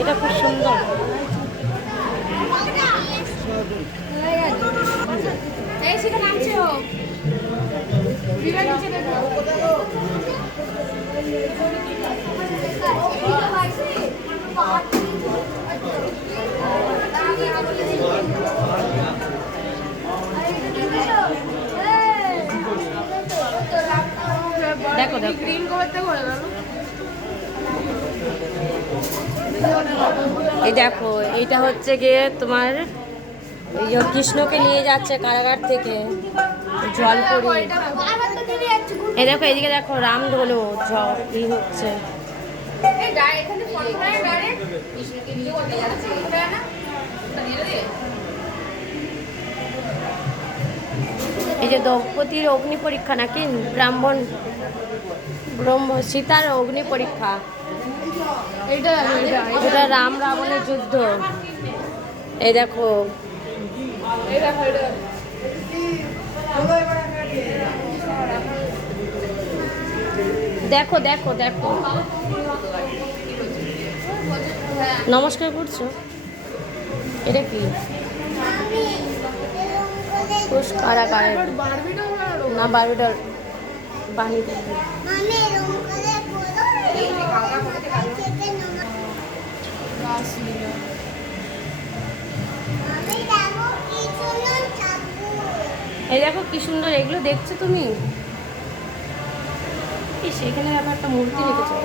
এটা খুব সুন্দর। দেখো দেখো। গ্রিন কভারটা করে দাও এই দেখো, এইটা হচ্ছে গিয়ে তোমার কৃষ্ণকে নিয়ে যাচ্ছে কারাগার থেকে, জল জলপুরি এই দেখো এদিকে দেখো, রাম ধনু জ- ই হচ্ছে। এই যে দ্রৌপদীর অগ্নি পরীক্ষা নাকি? ব্রাহ্মণ, ব্রহ্ম, সীতার অগ্নি পরীক্ষা। এটা রাম রাবণের যুদ্ধ। এই দেখো। দেখো দেখো দেখো দেখো। নমস্কার করছ? এটা কি? হলো না বারোটার বাণী এই দেখো কি সুন্দর এগুলো দেখছ তুমি? সেখানে আবার একটা মূর্তি রেখেছো।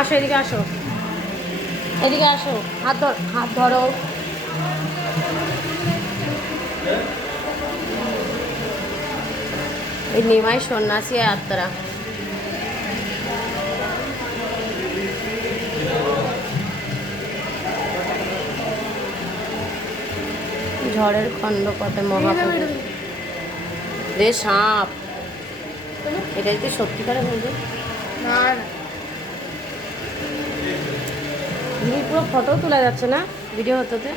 আসো, এদিকে আসো। এদিকে আসো, হাত ধর, হাত ধরো। এই নিমাই সন্ন্যাসী আত্মারা। ঝড়ের খণ্ডপথে মহাপ্রভু। রে সাপ। এটা যদি সত্যিকারে বলবে? না দিদি পুরো ফটো তোলা যাচ্ছে না ভিডিও হতে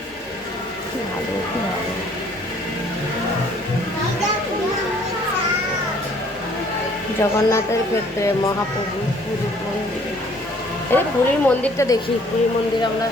জগন্নাথের ক্ষেত্রে মহাপ্রভু, পুরীর মন্দির। এই পুরীর মন্দিরটা দেখি, পুরীর মন্দির আমরা